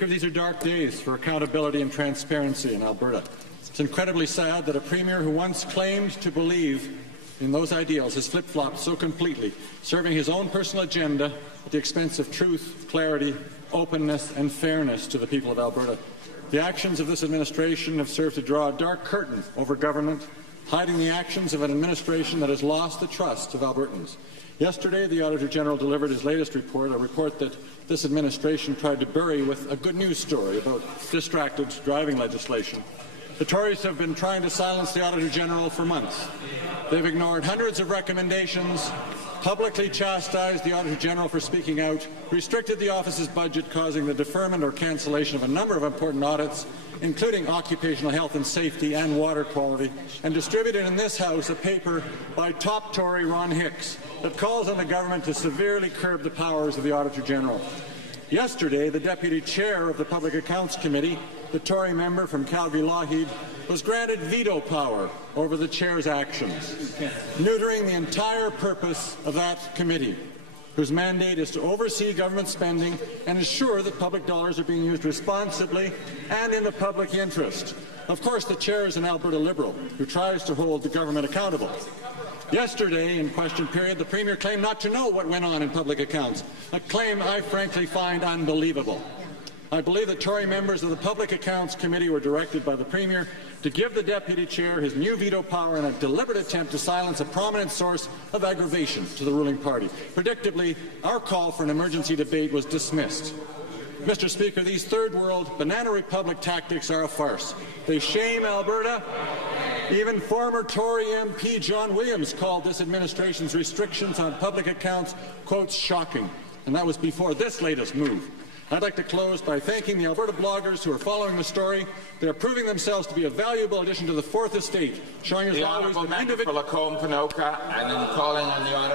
These are dark days for accountability and transparency in Alberta. It's incredibly sad that a Premier who once claimed to believe in those ideals has flip-flopped so completely, serving his own personal agenda at the expense of truth, clarity, openness and fairness to the people of Alberta. The actions of this administration have served to draw a dark curtain over government, hiding the actions of an administration that has lost the trust of Albertans. Yesterday, the Auditor General delivered his latest report, a report that this administration tried to bury with a good news story about distracted driving legislation. The Tories have been trying to silence the Auditor General for months. They've ignored hundreds of recommendations, publicly chastised the Auditor General for speaking out, restricted the office's budget, causing the deferment or cancellation of a number of important audits, including occupational health and safety and water quality, and distributed in this House a paper by top Tory Ron Hicks that calls on the government to severely curb the powers of the Auditor General. Yesterday, the Deputy Chair of the Public Accounts Committee, the Tory member from Calgary-Lougheed, was granted veto power over the Chair's actions, neutering the entire purpose of that committee, whose mandate is to oversee government spending and ensure that public dollars are being used responsibly and in the public interest. Of course, the Chair is an Alberta Liberal who tries to hold the government accountable. Yesterday, in question period, the Premier claimed not to know what went on in public accounts, a claim I frankly find unbelievable. I believe that Tory members of the Public Accounts Committee were directed by the Premier to give the Deputy Chair his new veto power in a deliberate attempt to silence a prominent source of aggravation to the ruling party. Predictably, our call for an emergency debate was dismissed. Mr. Speaker, these third-world banana republic tactics are a farce. They shame Alberta. Even former Tory MP John Williams called this administration's restrictions on public accounts, quote, shocking. And that was before this latest move. I'd like to close by thanking the Alberta bloggers who are following the story. They are proving themselves to be a valuable addition to the Fourth Estate, showing us always that individual. The Honourable Member for Lacombe-Panoka, and in calling on the Honourable